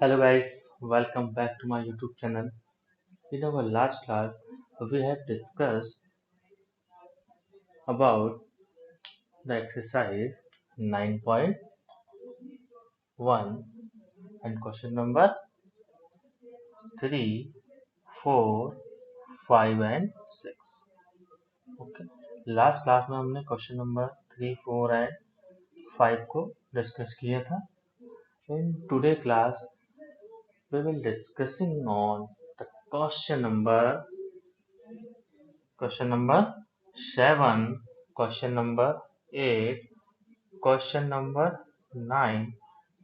Hello guys, welcome back to my YouTube channel. In our last class, we have discussed about the exercise 9.1 and question number 3, 4, 5 and 6. Okay. Last class में हमने question number 3, 4 and 5 को discuss किया था. In today class, we will discussing on the question number 7, question number 8, question number 9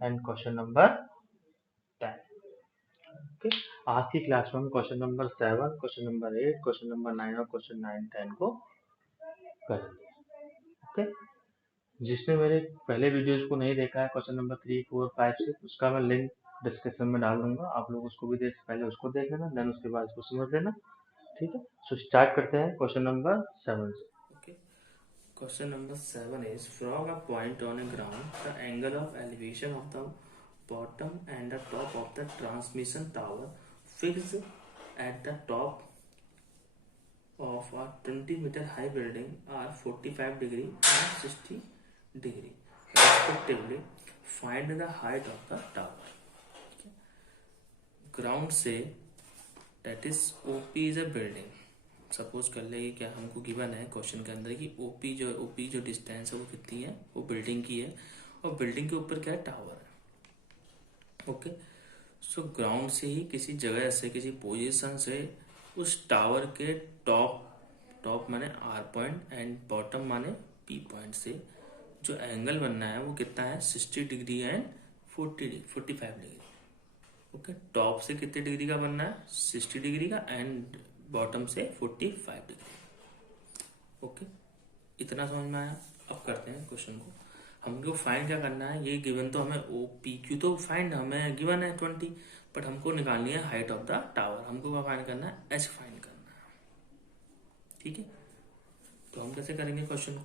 and question number 10. Okay. आज की class में हम question number 7, question number 8, question number 9 और क्वेश्चन 9, 10 को करेंगे. ओके. जिसने मेरे पहले वीडियोस को नहीं देखा है क्वेश्चन नंबर 3, 4, 5, 6, उसका मैं लिंक डिस्क्रिप्शन में डाल दूंगा. आप लोग उसको भी पहले उसको देख लेना, देन उसके बाद उसको समझ लेना. ठीक है. सो स्टार्ट करते हैं क्वेश्चन नंबर 7 से. Okay. Question number 7 is from a point on a ground, the angle of elevation of the bottom and the top of the transmission tower fixed at the top of a 20-meter high building are 45 degree and 60 degree respectively. Find the height of the tower. Ground से that is OP is a building. Suppose कर ले क्या हमको given है question के अंदर कि OP जो डिस्टेंस है वो कितनी है, वो बिल्डिंग की है और बिल्डिंग के ऊपर क्या है, टावर है. ओके. सो ग्राउंड से ही किसी जगह से किसी पोजीशन से उस टावर के टॉप माने आर पॉइंट एंड बॉटम माने पी पॉइंट से जो एंगल बनना है वो कितना है, 60 degree and 45 degree. Okay. Top से कितने डिग्री का बनना है, 60 डिग्री का एंड बॉटम से 45 डिग्री. ओके. इतना समझ में आया. अब करते हैं क्वेश्चन को. हमको फाइंड क्या करना है, ये गिवन तो हमें ओ पी क्यू तो फाइंड हमें गिवन है 20, बट हमको निकालनी है हाइट ऑफ द टावर. हमको क्या फाइंड करना है, एच फाइंड करना है. ठीक है. तो हम कैसे करेंगे क्वेश्चन को.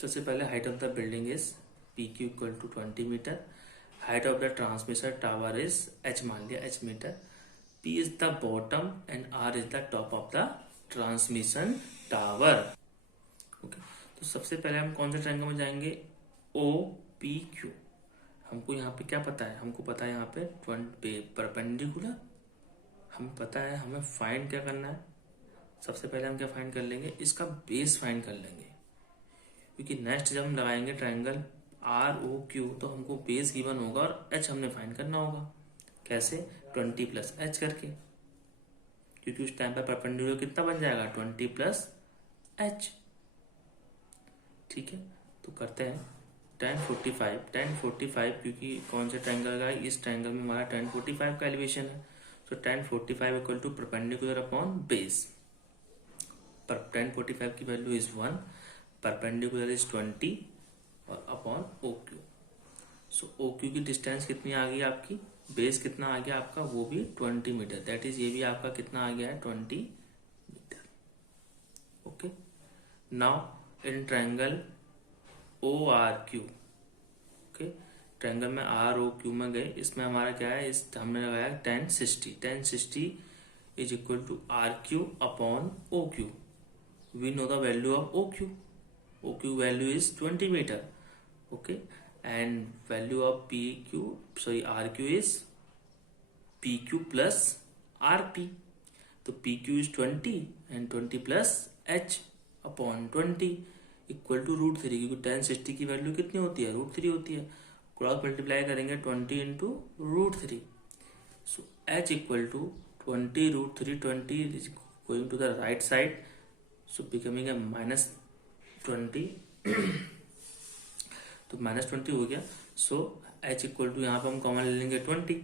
सबसे पहले height of the building is P Q equal to 20 metre. Height of the transmission tower is H, मान लिया H metre. P is the bottom and R is the top of the transmission tower. Okay. तो सबसे पहले हम कौन से triangle में जाएंगे, O P Q. हमको यहाँ पे क्या पता है, हमको पता है यहाँ पे परपेंडिकुलर. हमें पता है हमें फाइंड क्या करना है. सबसे पहले हम क्या फाइंड कर लेंगे, इसका बेस फाइंड कर लेंगे, क्योंकि नेक्स्ट जब हम लगाएंगे ट्रायंगल ROQ तो हमको बेस गिवन होगा और H हमने फाइंड करना होगा. कैसे, 20 प्लस एच करके, क्योंकि उस टाइम पर परपेंडिकुलर कितना बन जाएगा, 20 प्लस एच. ठीक है. तो करते हैं tan 45, क्योंकि कौन से ट्रायंगल का, इस ट्रायंगल में हमारा tan 45 का एलिवेशन है. तो tan 45 equal to perpendicular upon base. पर tan 45 की वैल्यू इज 1, परपेंडिकुलर इज 20 और अपॉन OQ. सो OQ की डिस्टेंस कितनी आ गई आपकी, बेस कितना आ गया आपका, वो भी 20 मीटर. दैट इज ये भी आपका कितना आ गया है, 20 metre. Okay. Now in triangle ORQ. Okay. Triangle में ROQ में गए, इसमें हमारा क्या है, इस हमने लगाया tan 60 is equal to RQ upon OQ. We know the value of OQ value is 20 metre. Okay. and value of RQ is PQ plus RP. तो PQ is 20 and 20 plus H upon 20 equal to √3, क्योंकि tan 60 की value कितनी होती है, √3 होती है. Cross multiply करेंगे 20 into √3. So H equal to 20 √3, 20 is going to the right side, so becoming a -20. तो -20 हो गया. सो H इक्वल टू यहाँ पर हम कॉमन ले लेंगे 20.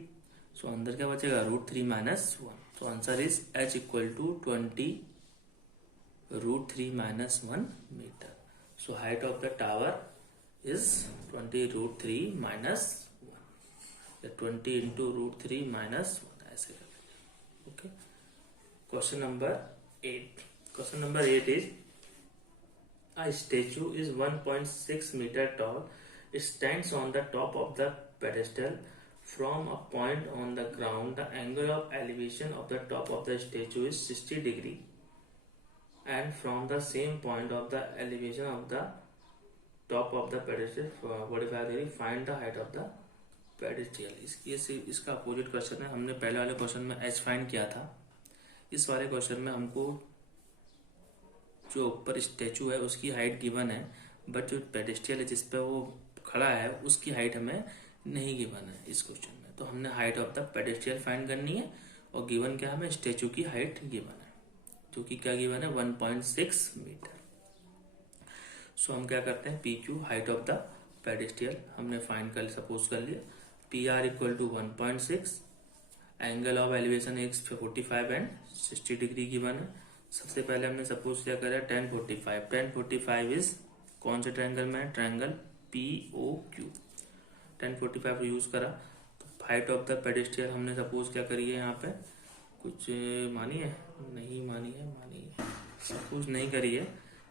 सो अंदर क्या बचेगा, √3 - 1. तो answer is H equal to 20 √3 - 1 metre. So height of the tower is 20 √3 - 1 या 20 इंटू √3 - 1 ऐसे कर लेंगे. Okay. Question number 8 is a statue is 1.6 meter tall. It stands on the top of the pedestal. From a point on the ground, the angle of elevation of the top of the statue is 60 degree, and from the same point of the elevation of the top of the pedestal 45 degree, find the height of the pedestal. इसका opposite question है. हमने पहले वाले question में h find किया था. इस वाले क्वेश्चन में हमको जो ऊपर स्टैचू है उसकी हाइट गिवन है, बट जो पेडेस्ट्रियल है जिस पे वो खड़ा है उसकी हाइट हमें नहीं गिवन है इस क्वेश्चन में. तो हमने हाइट ऑफ द पेडेस्ट्रियल फाइंड करनी है, और गिवन क्या हमें स्टैचू की हाइट गिवन है, जो कि क्या गिवन है 1.6 मीटर. सो हम क्या करते हैं, P Q height of the pedestal हमने फाइंड कर सपोज कर लिया. P R equal to 1.6, angle of elevation X 45 and 60 degree given है. सबसे पहले हमने सपोज क्या करा 1045. 1045 इज कौन से ट्रायंगल में है, triangle P O Q. 1045 use करा. तो हाइट ऑफ द पेडेस्ट्रियल हमने सपोज क्या करी है, यहाँ पे कुछ मानी है नहीं मानी है, सपोज नहीं करी है,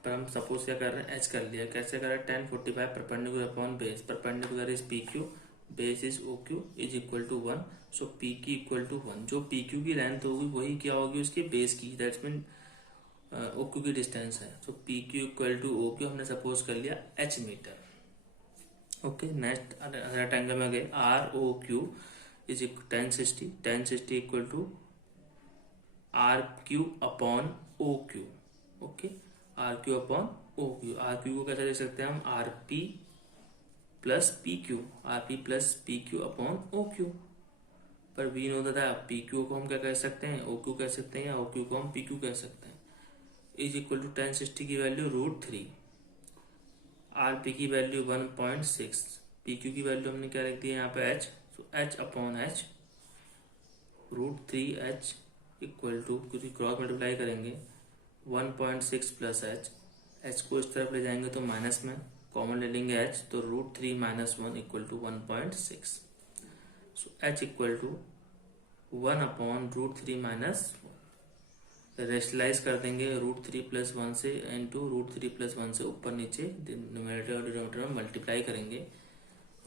पर हम सपोज क्या कर रहे हैं एच कर लिया. कैसे करा 1045 perpendicular upon base. Perpendicular is P Q, base is O Q is equal to 1. So P Q equal to 1. जो पी क्यू की लेंथ होगी वही क्या होगी उसकी बेस की, दैट्स मीन ओ क्यू की डिस्टेंस है. So P Q equal to O Q हमने सपोज कर लिया H metre. Okay, next rectangle में गए. R O Q is 1060. 1060 equal to R Q upon O Q. Okay, R Q upon O Q. R Q को कैसे लिख सकते हैं हम, R P plus P Q. R P plus P Q upon O Q. पर we know that P Q को हम क्या कह सकते हैं, ओ क्यू कह सकते हैं, या ओ क्यू को हम पी क्यू कह सकते हैं. इज इक्वल टू 1060 की वैल्यू √3. आर पी की वैल्यू 1.6. पी क्यू की वैल्यू हमने क्या रख दी है यहाँ पे H. So H upon H √3h equal to, क्योंकि क्रॉस मल्टीप्लाई करेंगे 1.6 प्लस एच. एच को इस तरफ ले जाएंगे तो माइनस में, कॉमन ले लेंगे एच, तो √3 - 1 equal to 1.6. So H equal to 1 upon √3 - 1. Rationalise कर देंगे √3 + 1 से इंटू √3 + 1 से ऊपर नीचे न्यूमरेटर और डिनोमिनेटर में मल्टीप्लाई करेंगे.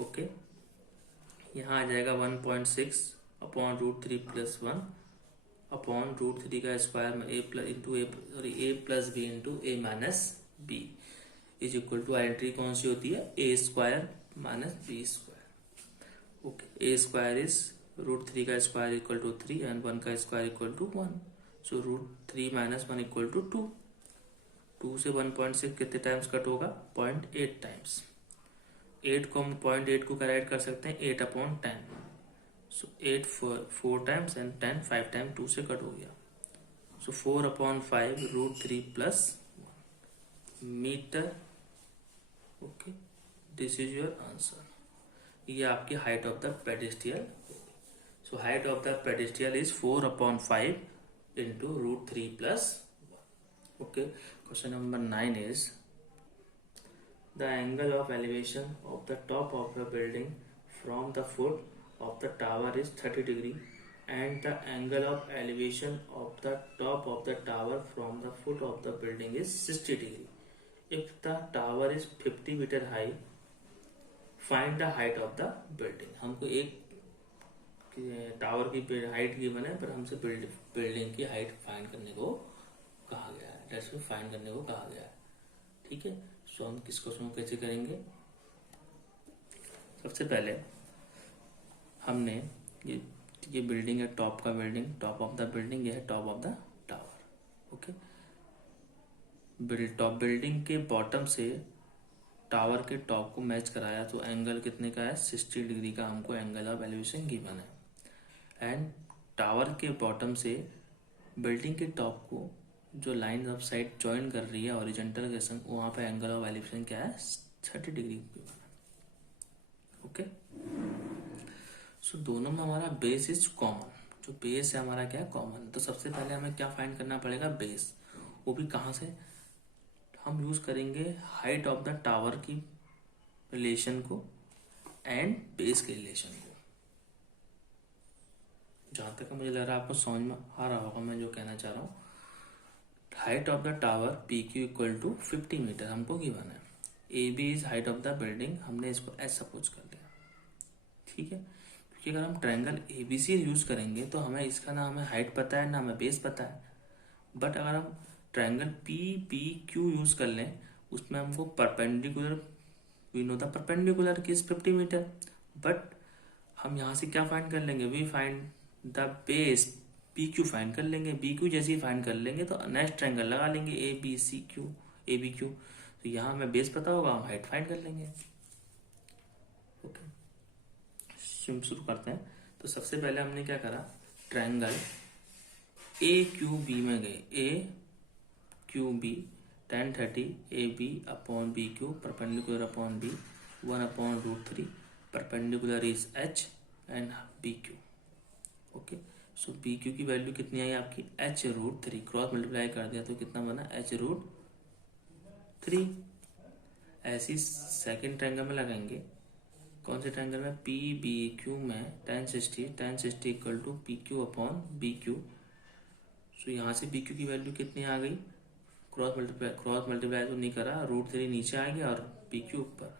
ओके, यहाँ आ जाएगा 1.6 अपॉन √3 + 1 अपॉन √3 का स्क्वायर में a plus B into a minus B is equal to identity कौन सी होती है, a square minus B square. Okay, a square is √3 का स्क्वायर इक्वल टू 3 एंड 1 का square equal to 1. So √3 - 1 equal to 2. 2 से 1.6 कितने times cut होगा, 0.8 times. 8 को हम 0.8 को कैलकुलेट कर सकते हैं 8 upon 10. So 8 4 times and 10 5 time 2 से कट हो गया. So 4 upon 5 √3 + 1 metre. Okay, this is your answer. ये आपकी height of the pedestal. So height of the pedestal is 4 upon 5 into √3 + 1. ओके, question number 9 is the angle of elevation of the top of the building from the foot of the tower is 30 degree and the angle of elevation of the top of the tower from the foot of the building is 60 degree. If the tower is 50 meter high, find the height of the building. हमको एक tower की height given है, पर हमसे building की height find करने को कहा गया है. दैट्स मीन फाइंड करने को कहा गया है. ठीक है, सो हम किस क्वेश्चन को कैसे करेंगे. सबसे पहले हमने ये बिल्डिंग है, टॉप का building, top of the building, ये है top of the tower. Okay, top building के बॉटम से टावर के टॉप को मैच कराया, तो एंगल कितने का है, 60 डिग्री का हमको एंगल ऑफ एलिवेशन गिवन है. एंड टावर के बॉटम से बिल्डिंग के टॉप को जो लाइन ऑफ साइड ज्वाइन कर रही है हॉरिजॉन्टल के संग, वहां पे एंगल ऑफ एलिवेशन क्या है, 30 डिग्री गिवन है. ओके, सो दोनों में हमारा बेस इज कॉमन. जो बेस है हमारा क्या है, कॉमन. तो सबसे पहले हमें क्या फाइंड करना पड़ेगा, बेस. वो भी कहाँ से, हम यूज करेंगे हाइट ऑफ द टावर की रिलेशन को एंड बेस के रिलेशन को. जहां तक मुझे लग रहा है आपको समझ में आ रहा होगा मैं जो कहना चाह रहा हूँ. Height of the tower P Q equal to 50 metre हमको गिवन है. A B is height of the building, हमने इसको एस सपोज कर लिया. ठीक है, क्योंकि अगर हम ट्रायंगल ABC यूज करेंगे तो हमें इसका ना हमें हाइट पता है ना हमें बेस पता है। बट अगर हम ट्रायंगल PPQ यूज कर लें, उसमें हमको perpendicular, we know the perpendicular की इज 50 मीटर, बट हम यहाँ से क्या फाइंड कर लेंगे, we find the base PQ find कर लेंगे। BQ जैसे ही फाइंड कर लेंगे तो नेक्स्ट ट्रायंगल लगा लेंगे ABQ। तो यहाँ हमें बेस पता होगा, हम हाइट फाइंड कर लेंगे। ओके, शुरू करते हैं। तो सबसे पहले हमने क्या करा, ट्रायंगल AQB में गए, AQB tan 30 AB upon BQ perpendicular upon B 1/√3 perpendicular is H and BQ। Okay, so BQ की वैल्यू कितनी आई आपकी, H√3, क्रॉस मल्टीप्लाई कर दिया तो कितना बना, H√3। ऐसी सेकेंड ट्रायंगल में लगाएंगे, कौन से ट्रायंगल में, PBQ में tan 60 equal to PQ upon BQ। So यहाँ से BQ की वैल्यू कितनी आ गई, क्रॉस मल्टीप्लाई तो नहीं करा, √3 नीचे आ गया और PQ ऊपर,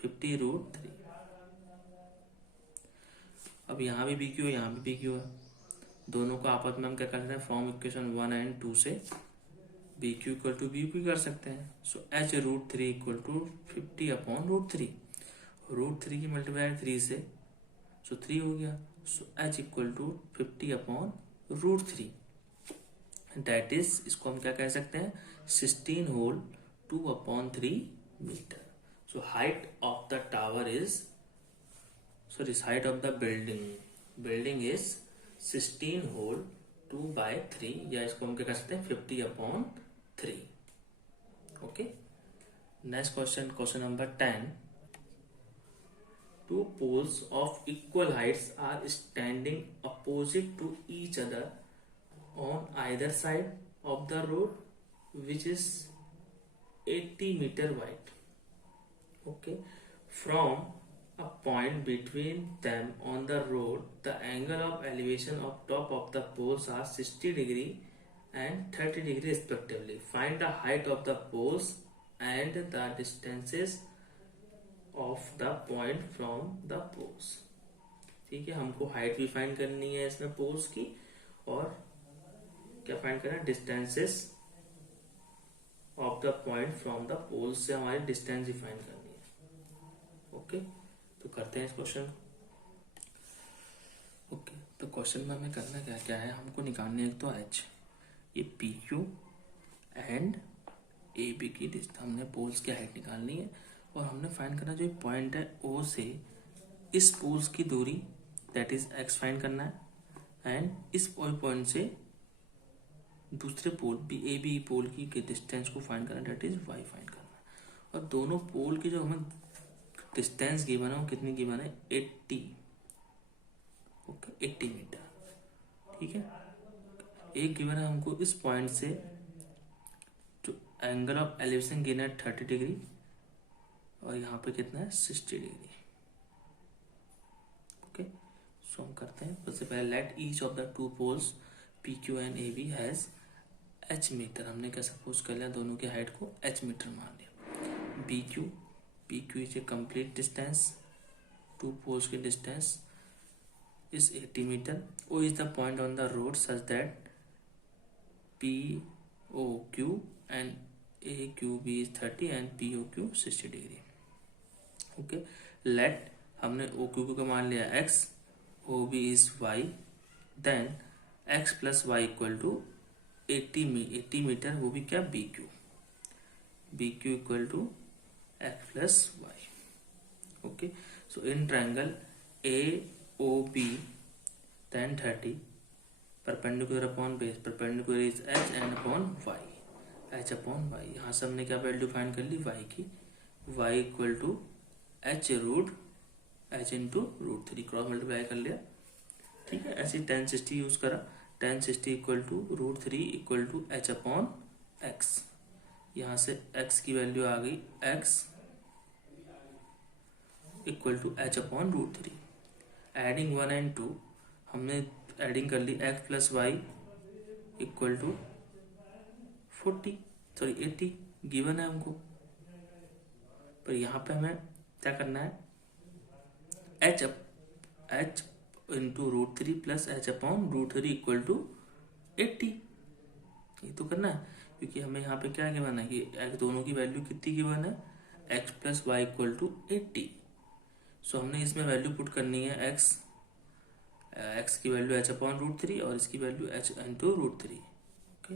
50√3। अब यहाँ भी BQ है, यहाँ भी BQ है, दोनों को आपस में हम क्या कर सकते हैं, फ्रॉम इक्वेशन 1 एंड 2 से BQ इक्वल टू BQ कर सकते हैं। सो H√3 इक्वल टू 50 अपॉन √3, √3 की मल्टीप्लाई 3 से, सो 3 हो गया। So H equal to 50 upon √3, that is, इसको हम क्या कह सकते हैं, 16 whole 2/3 metre. So height of the tower is, sorry height of the building is 16 whole 2/3, या इसको हम क्या कर सकते हैं 50/3। Okay, next question number 10। Two poles of equal heights are standing opposite to each other on either side of the road, which is 80 meter wide. Okay, from a point between them on the road, the angle of elevation of top of the poles are 60 degree and 30 degree respectively. Find the height of the poles and the distances of the point from the poles. ठीक है, हमको height भी find करनी है इसमें poles की, और क्या फाइंड करना है, distances of the point from the poles से हमारी डिस्टेंस भी फाइंड करनी है। ओके, तो करते हैं इस क्वेश्चन। ओके, तो क्वेश्चन में हमें करना क्या क्या है, हमको निकालनी है तो H, ये PQ एंड AB की डिस्टेंस, हमने पोल्स की हाइट निकालनी है, और हमने फाइंड करना जो पॉइंट है O से इस पोल्स की दूरी, दैट इज X फाइंड करना है, एंड इस पॉइंट से दूसरे पोल AB पोल की डिस्टेंस को फाइंड करना, दैट इज Y फाइंड करना है। और दोनों पोल की जो हमें डिस्टेंस गिवन है वो कितनी गिवन है, 80। Okay, 80 metre. ठीक है, एक गिवन है हमको इस पॉइंट से जो एंगल ऑफ एलिवेशन गिवन है 30 डिग्री, और यहाँ पे कितना है 60 डिग्री। ओके, सो हम करते हैं, सबसे पहले let each of the two poles PQ and AB has H metre. हमने क्या सपोज कर लिया, दोनों की हाइट को H मीटर मान लिया। PQ is a complete distance, two poles की distance is 80 metre. O is the point on the road such that POQ and AQB is 30 and POQ 60 degree. Okay, let, हमने OQ को मान लिया X, OB is Y, then X plus Y equal to 80 metre, वो भी क्या, BQ equal to X plus Y। Okay, so in triangle AOB tan 30 perpendicular upon base, perpendicular is H and upon Y, H upon Y। यहाँ से हमने क्या value find कर ली, Y की, Y equal to H into √3, cross multiply कर लिया। ठीक है, ऐसे tan 60 यूज करा, tan 60 equal to √3 equal to H upon X। यहाँ से X की वैल्यू आ गई, X equal to H upon √3। Adding 1 and 2, हमने एडिंग कर ली, X plus Y equal to 80 given है हमको, पर यहाँ पे हमें क्या करना है, h into root three plus h upon root three equal to 80। ये तो करना है क्योंकि हमें यहाँ पे क्या गिवन है कि x दोनों की वैल्यू कितनी गिवन है, x plus y equal to 80। So हमने इसमें वैल्यू पुट करनी है x की value h upon root three और इसकी value h into root three. Okay,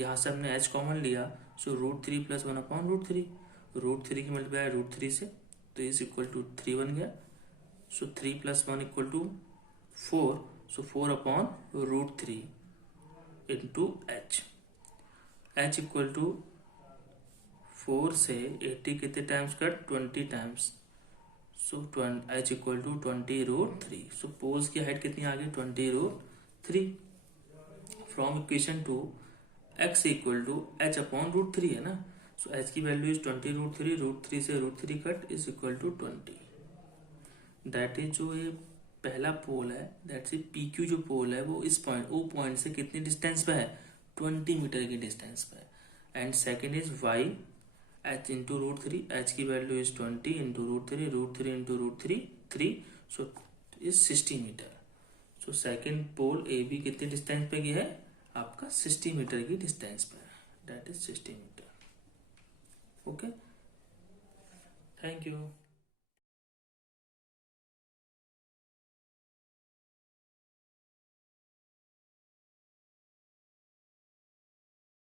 यहाँ से हमने h कॉमन लिया, so root three plus one upon root three की मल्टीप्लाई रूट थ्री से, तो इज इक्वल टू 3 बन गया। So 3 plus one equal to 4, so 4 upon root three into h equal to 4 से 80 कितने times cut, 20 times, so h equal to 20 root three. So poles की height कितनी आ गई, 20 root three. From equation two x equal to h upon root three है ना, so h की value is 20 root three से root three cut is equal to 20। That is जो ये पहला पोल है, दैट्स ए PQ जो पोल है वो इस पॉइंट ओ पॉइंट से कितनी डिस्टेंस पे है, 20 मीटर की डिस्टेंस पे है। And second is y h into root three, H की value is 20 into root three into root three, so is 60 metre. So second pole A B कितनी distance पे की है, आपका 60 मीटर की डिस्टेंस पे है, that is 60 metre. Okay, thank you.